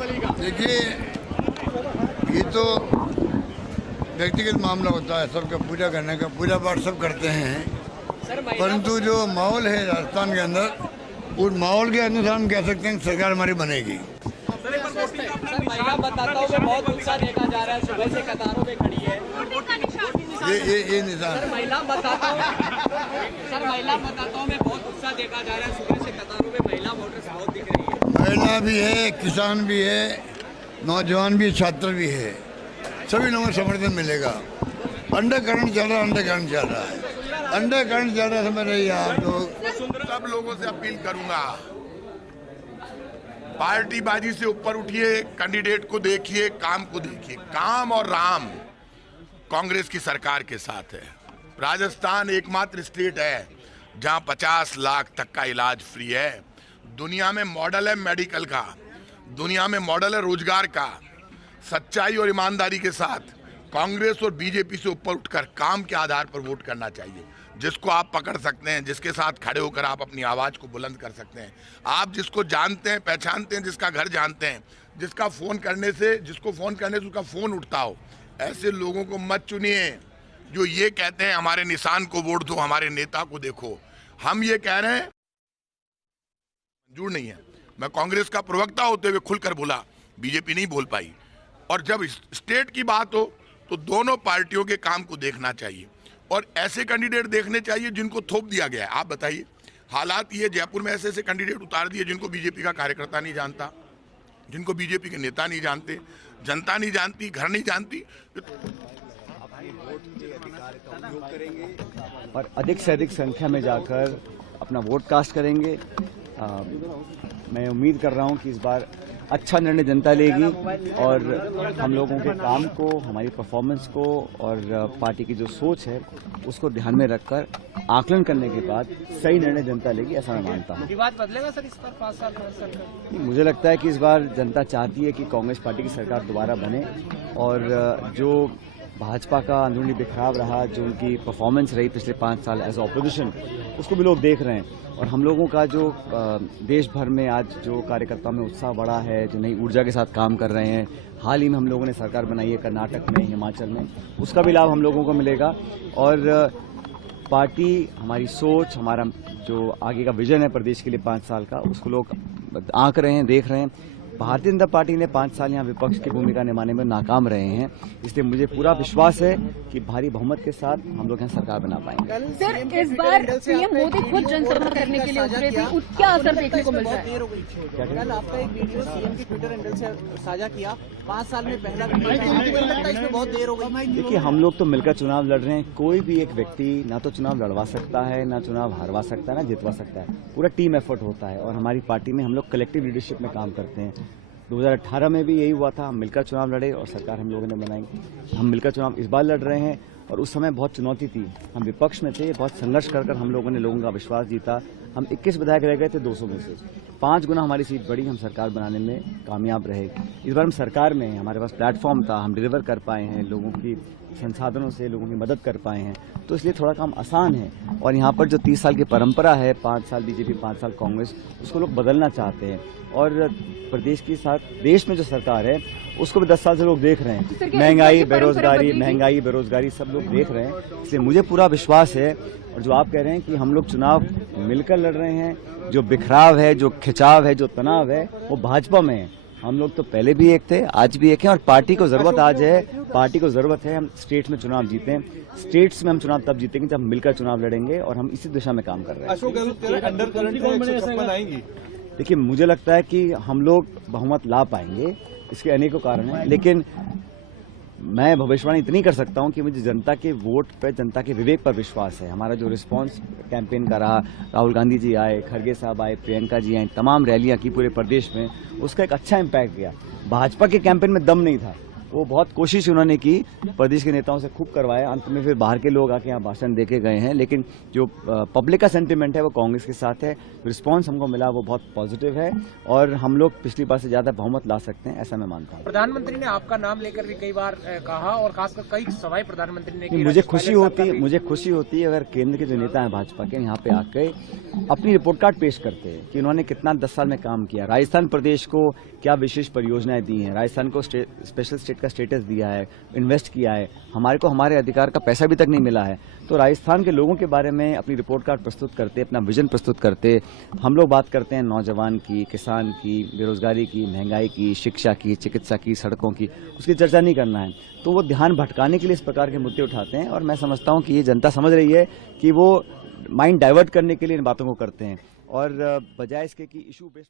देखिए, ये तो व्यक्तिगत मामला होता है, सबका पूजा करने का, पूजा पाठ सब करते हैं, परंतु जो माहौल है राजस्थान के अंदर, उस माहौल के अनुसार हम कह सकते हैं कि सरकार हमारी बनेगी। महिला मतदाताओं में बहुत उत्साह देखा जा रहा है, सुबह से कतारों में खड़ी है। ये निशान महिला मतदाताओं में बहुत उत्साह देखा जा रहा है, सुबह से कतारों में महिला वोटर्स बहुत दिख रही है। महिला भी है, किसान भी है, नौजवान भी, छात्र भी है, सभी लोगों को समर्थन मिलेगा। अंडरकरंट चल रहा है, समझ रही है आप लोग। सब लोगों से अपील करूंगा, पार्टीबाजी से ऊपर उठिए, कैंडिडेट को देखिए, काम को देखिए। काम और राम कांग्रेस की सरकार के साथ है। राजस्थान एकमात्र स्टेट है जहां 50 लाख तक का इलाज फ्री है। दुनिया में मॉडल है मेडिकल का, दुनिया में मॉडल है रोजगार का। सच्चाई और ईमानदारी के साथ कांग्रेस और बीजेपी से ऊपर उठकर काम के आधार पर वोट करना चाहिए। जिसको आप पकड़ सकते हैं, जिसके साथ खड़े होकर आप अपनी आवाज को बुलंद कर सकते हैं, आप जिसको जानते हैं, पहचानते हैं, जिसका घर जानते हैं, जिसको फोन करने से उसका फोन उठता हो, ऐसे लोगों को मत चुनिए जो ये कहते हैं हमारे निशान को वोट दो, हमारे नेता को देखो। हम ये कह रहे हैं मंजूर नहीं है। मैं कांग्रेस का प्रवक्ता होते हुए खुलकर बोला, बीजेपी नहीं बोल पाई। और जब स्टेट की बात हो तो दोनों पार्टियों के काम को देखना चाहिए और ऐसे कैंडिडेट देखने चाहिए जिनको थोप दिया गया है। आप बताइए, हालात ये जयपुर में ऐसे कैंडिडेट उतार दिए जिनको बीजेपी का कार्यकर्ता नहीं जानता, जिनको बीजेपी के नेता नहीं जानते, जनता नहीं जानती, घर नहीं जानती। और अधिक से अधिक संख्या में जाकर अपना वोट कास्ट करेंगे। मैं उम्मीद कर रहा हूं कि इस बार अच्छा निर्णय जनता लेगी और हम लोगों के काम को, हमारी परफॉर्मेंस को और पार्टी की जो सोच है उसको ध्यान में रखकर आकलन करने के बाद सही निर्णय जनता लेगी, ऐसा मैं मानता हूँ। विवाद बदलेगा सर इस पर 5 साल सरकार? मुझे लगता है कि इस बार जनता चाहती है कि कांग्रेस पार्टी की सरकार दोबारा बने और जो भाजपा का अंदरूनी बिखराव रहा, जो उनकी परफॉर्मेंस रही पिछले 5 साल एज ऑपोजिशन, उसको भी लोग देख रहे हैं। और हम लोगों का जो देश भर में आज जो कार्यकर्ताओं में उत्साह बढ़ा है, जो नई ऊर्जा के साथ काम कर रहे हैं, हाल ही में हम लोगों ने सरकार बनाई है कर्नाटक में, हिमाचल में, उसका भी लाभ हम लोगों को मिलेगा। और पार्टी, हमारी सोच, हमारा जो आगे का विजन है प्रदेश के लिए 5 साल का, उसको लोग आंक रहे हैं, देख रहे हैं। भारतीय जनता पार्टी ने 5 साल यहाँ विपक्ष की भूमिका निभाने में नाकाम रहे हैं, इसलिए मुझे पूरा विश्वास है कि भारी बहुमत के साथ हम लोग यहाँ सरकार बना पाएंगे। सर, इस बार पीएम मोदी खुद जनसभा करने के लिए उतरे थे, क्या असर देखने को मिल रहा है? कल आपका एक वीडियो सीएम के ट्विटर हैंडल से साझा किया, 5 साल में पहला वीडियो, इसमें बहुत देर हो गई। देखिए, हम लोग तो मिलकर चुनाव लड़ रहे हैं। कोई भी एक व्यक्ति ना तो चुनाव लड़वा सकता है, ना चुनाव हारवा सकता है, ना जितवा सकता है। पूरा टीम एफर्ट होता है और हमारी पार्टी में हम लोग कलेक्टिव लीडरशिप में काम करते हैं। 2018 में भी यही हुआ था, हम मिलकर चुनाव लड़े और सरकार हम लोगों ने बनाई। हम मिलकर चुनाव इस बार लड़ रहे हैं और उस समय बहुत चुनौती थी, हम विपक्ष में थे, बहुत संघर्ष कर हम लोगों ने लोगों का विश्वास जीता। हम 21 विधायक रह गए थे 200 में से, 5 गुना हमारी सीट बढ़ी, हम सरकार बनाने में कामयाब रहे। इस बार हम सरकार में हैं, हमारे पास प्लेटफॉर्म था, हम डिलीवर कर पाए हैं, लोगों की संसाधनों से लोगों की मदद कर पाए हैं, तो इसलिए थोड़ा काम आसान है। और यहाँ पर जो 30 साल की परंपरा है, 5 साल बीजेपी 5 साल कांग्रेस, उसको लोग बदलना चाहते हैं। और प्रदेश के साथ देश में जो सरकार है उसको भी 10 साल से लोग देख रहे हैं। महंगाई बेरोजगारी सब लोग देख रहे हैं, इसलिए मुझे पूरा विश्वास है। और जो आप कह रहे हैं कि हम लोग चुनाव मिलकर लड़ रहे हैं, जो बिखराव है, जो खिंचाव है, जो तनाव है, वो भाजपा में है। हम लोग तो पहले भी एक थे, आज भी एक हैं और पार्टी को जरूरत आज है, पार्टी को जरूरत है हम स्टेट में चुनाव जीतें। स्टेट्स में हम चुनाव तब जीतेंगे जब मिलकर चुनाव लड़ेंगे और हम इसी दिशा में काम कर रहे हैं। अशोक गहलोत अंडर करंट आएंगी। देखिए, मुझे लगता है कि हम लोग बहुमत ला पाएंगे, इसके अनेकों कारण हैं, लेकिन मैं भविष्यवाणी इतनी कर सकता हूं कि मुझे जनता के वोट पर, जनता के विवेक पर विश्वास है। हमारा जो रिस्पांस कैंपेन का रहा, राहुल गांधी जी आए, खड़गे साहब आए, प्रियंका जी आए, तमाम रैलियां की पूरे प्रदेश में, उसका एक अच्छा इम्पैक्ट गया। भाजपा के कैंपेन में दम नहीं था, वो बहुत कोशिश उन्होंने की, प्रदेश के नेताओं से खूब करवाया, अंत में फिर बाहर के लोग आके यहाँ भाषण दे के गए हैं। लेकिन जो पब्लिक का सेंटिमेंट है वो कांग्रेस के साथ है, रिस्पांस हमको मिला वो बहुत पॉजिटिव है और हम लोग पिछली बार से ज्यादा बहुमत ला सकते हैं, ऐसा मैं मानता हूँ। प्रधानमंत्री ने आपका नाम लेकर भी कई बार कहा और खासकर कई सभाएं प्रधानमंत्री ने की। मुझे खुशी होती है अगर केंद्र के जो नेता हैं भाजपा के यहाँ पे आके अपनी रिपोर्ट कार्ड पेश करते हैं कि उन्होंने कितना 10 साल में काम किया, राजस्थान प्रदेश को क्या विशेष परियोजनाएं दी हैं, राजस्थान को स्पेशल स्टेट का स्टेटस दिया है, इन्वेस्ट किया है, हमारे को हमारे अधिकार का पैसा भी तक नहीं मिला है। तो राजस्थान के लोगों के बारे में अपनी रिपोर्ट कार्ड प्रस्तुत करते, अपना विजन प्रस्तुत करते। हम लोग बात करते हैं नौजवान की, किसान की, बेरोजगारी की, महंगाई की, शिक्षा की, चिकित्सा की, सड़कों की, उसकी चर्चा नहीं करना है। तो वो ध्यान भटकाने के लिए इस प्रकार के मुद्दे उठाते हैं और मैं समझता हूँ कि ये जनता समझ रही है कि वो माइंड डाइवर्ट करने के लिए इन बातों को करते हैं और बजाय इसके कि इशू बेस्ड